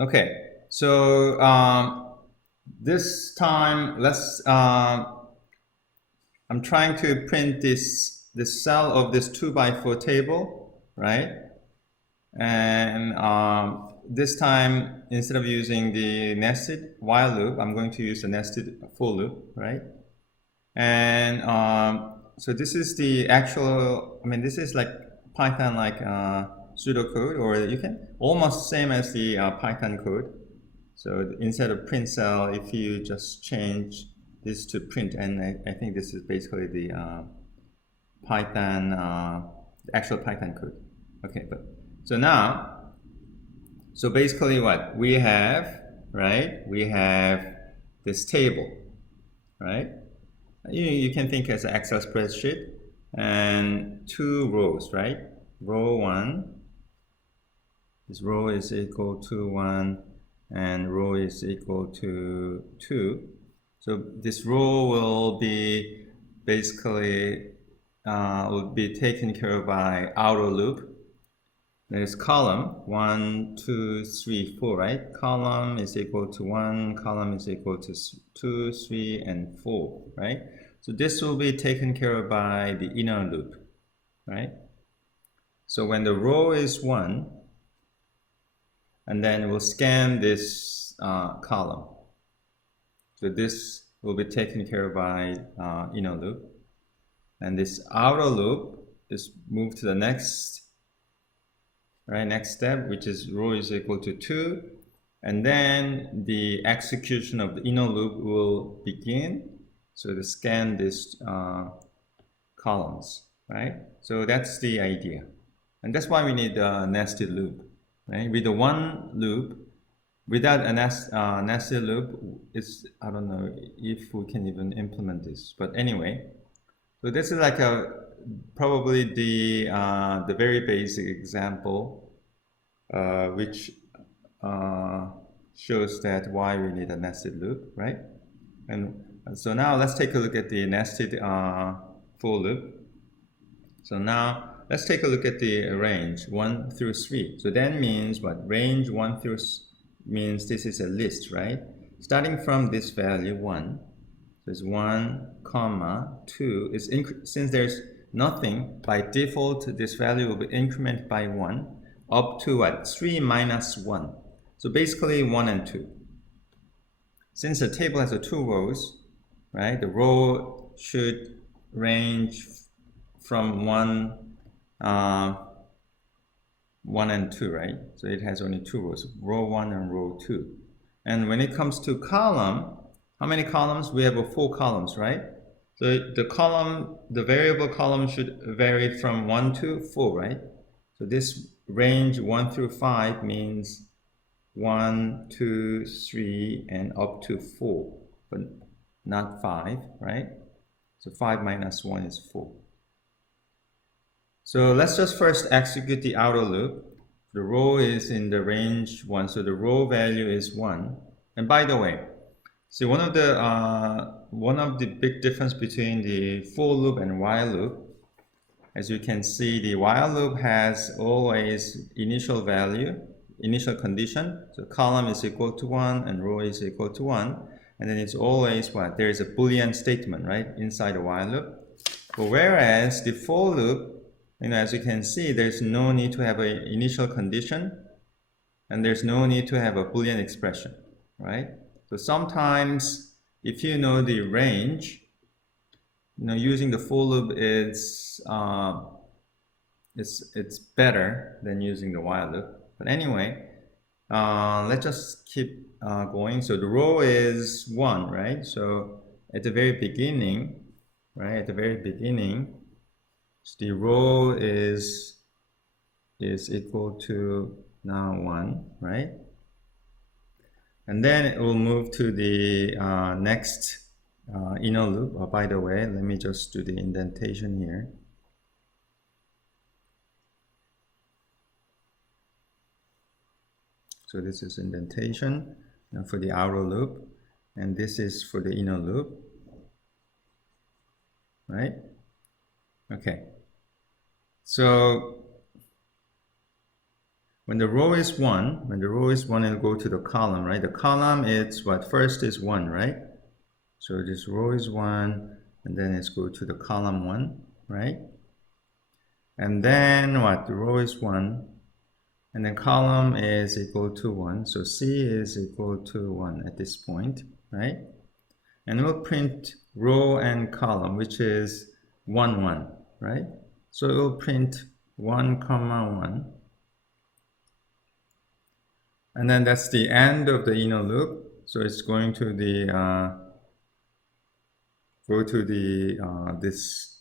Okay, so this time I'm trying to print this cell of this 2 by 4 table, right? And this time, instead of using the nested while loop, I'm going to use the nested for loop, right? And so this is the actual, I mean, this is like Python like pseudocode, or you can almost same as the Python code. So instead of print cell, if you just change this to print, and I think this is basically the Python, the actual Python code. Okay, but so now, so basically what we have, right? We have this table, right? You can think as an Excel spreadsheet and 2 rows, right? Row 1, this row is equal to 1 and row is equal to 2. So this row will be basically will be taken care of by outer loop. There's column 1, 2, 3, 4, right? Column is equal to 1, column is equal to 2, 3, and 4, right? So this will be taken care of by the inner loop, right? So when the row is 1, and then we'll scan this column. So this will be taken care of by inner loop. And this outer loop is moved to the next, right, next step, which is row is equal to 2. And then the execution of the inner loop will begin. So to scan these columns, right? So that's the idea. And that's why we need a nested loop, right? With the one loop, without a nested loop, it's, I don't know if we can even implement this. But anyway, so this is like probably the very basic example, which shows that why we need a nested loop, right? And so now let's take a look at the nested for loop. So now let's take a look at the range 1 through 3. So that means what? Range 1 through means this is a list, right? Starting from this value 1, so it's 1, comma 2 is since there's nothing, by default this value will be incremented by 1 up to what? 3 minus 1. So basically 1 and 2. Since the table has 2 rows, right? The row should range from 1 and 2, right? So it has only 2 rows, row 1 and row 2. And when it comes to column, how many columns? We have 4 columns, right? So the variable column should vary from 1 to 4, right? So this range 1 through 5 means 1, 2, 3, and up to 4, but not 5, right? So 5 minus 1 is 4. So let's just first execute the outer loop. The row is in the range 1, so the row value is 1. And by the way, see one of the big difference between the for loop and while loop, as you can see, the while loop has always initial value, initial condition. So column is equal to 1 and row is equal to 1. And then it's always what? There is a Boolean statement, right, inside the while loop. But whereas the for loop, as you can see, there's no need to have an initial condition, and there's no need to have a Boolean expression, right? So sometimes, if you know the range, using the for loop is it's better than using the while loop. But anyway, let's just keep going. So the row is 1, right? So at the very beginning, right? At the very beginning, the row is equal to now 1, right? And then it will move to the next inner loop. Oh, by the way, let me just do the indentation here. So this is indentation for the outer loop, and this is for the inner loop, right? Okay. So when the row is 1, it'll go to the column, right? The column is what? First is 1, right? So this row is 1, and then it's go to the column 1, right? And then what? The row is 1, and then column is equal to 1. So C is equal to 1 at this point, right? And we'll print row and column, which is 1, 1, right? So it will print 1, 1. And then that's the end of the inner loop. So it's going to the go to the this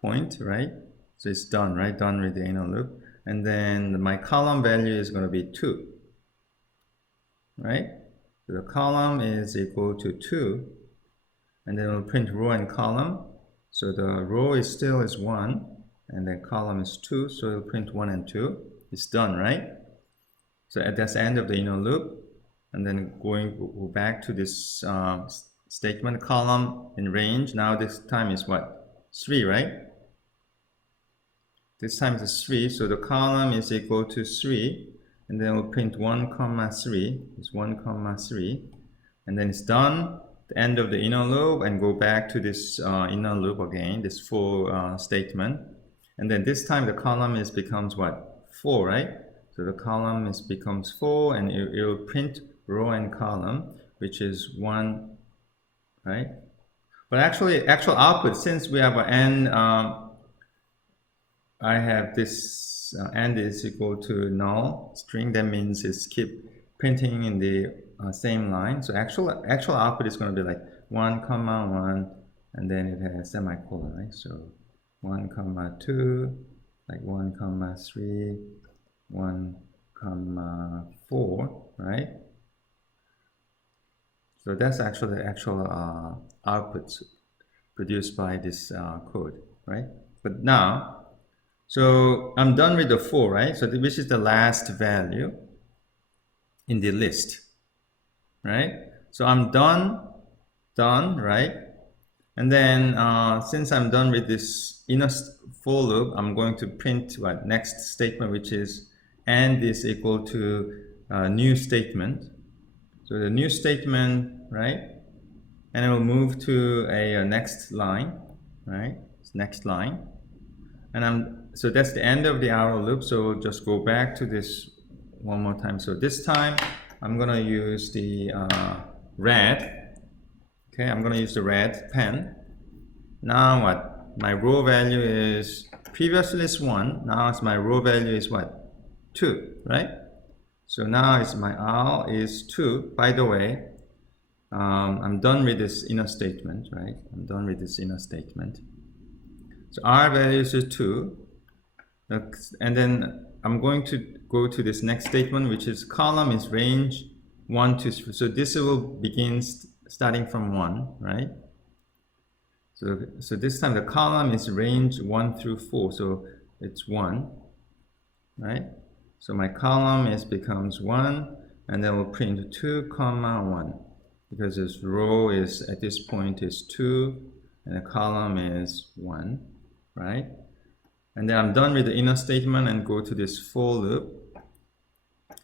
point, right? So it's done, right? Done with the inner loop. And then my column value is going to be 2, right? So the column is equal to 2, and then we'll print row and column. So the row is still is 1, and then column is 2, so we'll print 1 and 2. It's done, right? So that's the end of the inner loop. And then go back to this statement, column in range. Now this time is what? 3, right? This time is 3, so the column is equal to 3, and then we'll print 1, 3. It's 1, 3, and then it's done. The end of the inner loop, and go back to this inner loop again, this for statement. And then this time the column becomes what? 4, right? So the column becomes 4, and it will print row and column, which is 1, right? But actually, actual output, since we have an n, I have this end is equal to null string. That means it's keep printing in the same line. So actual output is going to be like 1, 1, and then it has semicolon, right? So 1, 2, like 1, 3, 1, 4, right? So that's actually the actual outputs produced by this code, right? But now, so I'm done with the 4, right? So which is the last value in the list, right? So I'm done, right? And then since I'm done with this inner for loop, I'm going to print what? Next statement, which is and is equal to new statement. So the new statement, right? And it will move to a next line, right? Next line. And so that's the end of the arrow loop. So we'll just go back to this one more time. So this time I'm gonna use the red. Okay, I'm gonna use the red pen. Now what? My row value is previously is 1. Now it's my row value is what? 2, right? So now it's my R is 2. By the way, I'm done with this inner statement, right? I'm done with this inner statement. So R value is 2. And then I'm going to go to this next statement, which is column is range 1 to 3. So this will begin starting from 1, right? So this time the column is range 1 through 4. So it's 1, right? So my column becomes 1, and then we'll print 2, 1, because this row is at this point is 2, and the column is 1, right? And then I'm done with the inner statement and go to this for loop.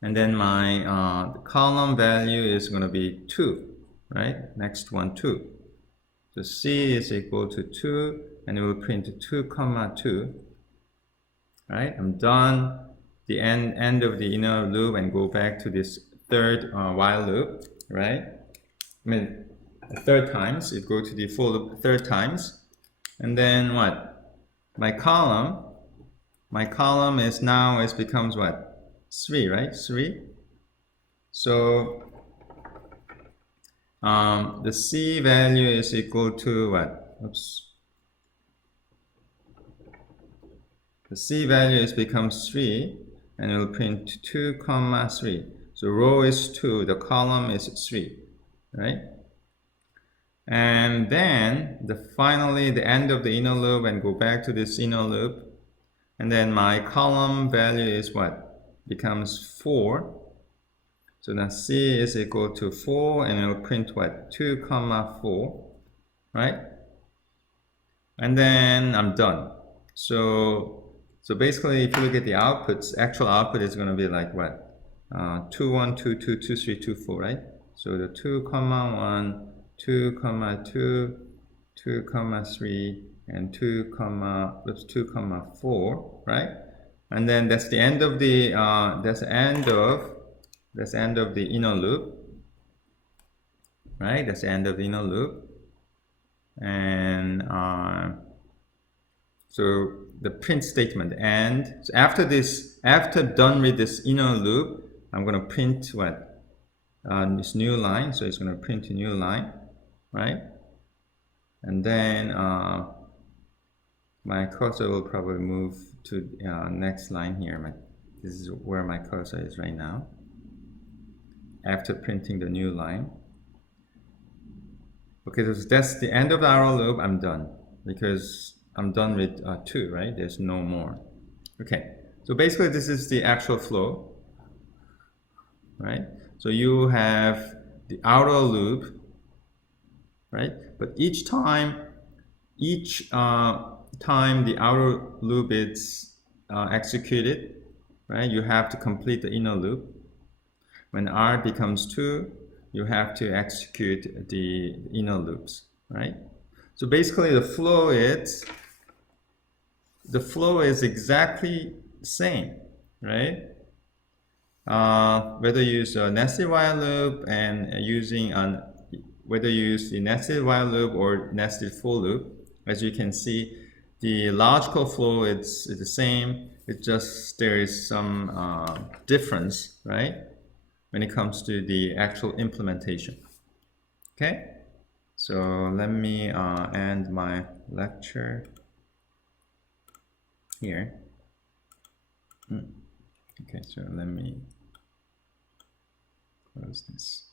And then my column value is going to be 2, right? Next one, 2. So C is equal to 2, and it will print 2, 2. Right? I'm done the end of the inner loop and go back to this third while loop, right? I mean, third times. It go to the for loop third times. And then what? My column is now becomes what? 3, right? 3. So the C value is equal to what? Oops. The C value becomes 3, and it will print 2, 3. So row is 2, the column is 3, right? And then finally the end of the inner loop and go back to this inner loop. And then my column value is what? Becomes 4. So now C is equal to 4, and it will print what? 2, 4, right? And then I'm done. So So basically, if you look at the outputs, actual output is going to be like what? 2, 1, 2, 2, 2, 3, 2, 4, right? So the 2, 1, 2, 2, 2, 3, and 2, 4, right? And then that's the end of the that's the end of the inner loop, right? That's the end of the inner loop, and so the print statement. And so after done with this inner loop, I'm going to print what? This new line. So it's going to print a new line, right? And then my cursor will probably move to next line here. This is where my cursor is right now. After printing the new line. Okay, so that's the end of our loop. I'm done because I'm done with 2, right? There's no more. Okay, so basically this is the actual flow, right? So you have the outer loop, right? But each time the outer loop is executed, right? You have to complete the inner loop. When R becomes 2, you have to execute the inner loops, right? So basically the flow is exactly the same, right? Whether you use a nested while loop and whether you use the nested while loop or nested for loop, as you can see, the logical flow is the same. It's just there is some difference, right, when it comes to the actual implementation. Okay, so let me end my lecture here. Okay, so let me close this.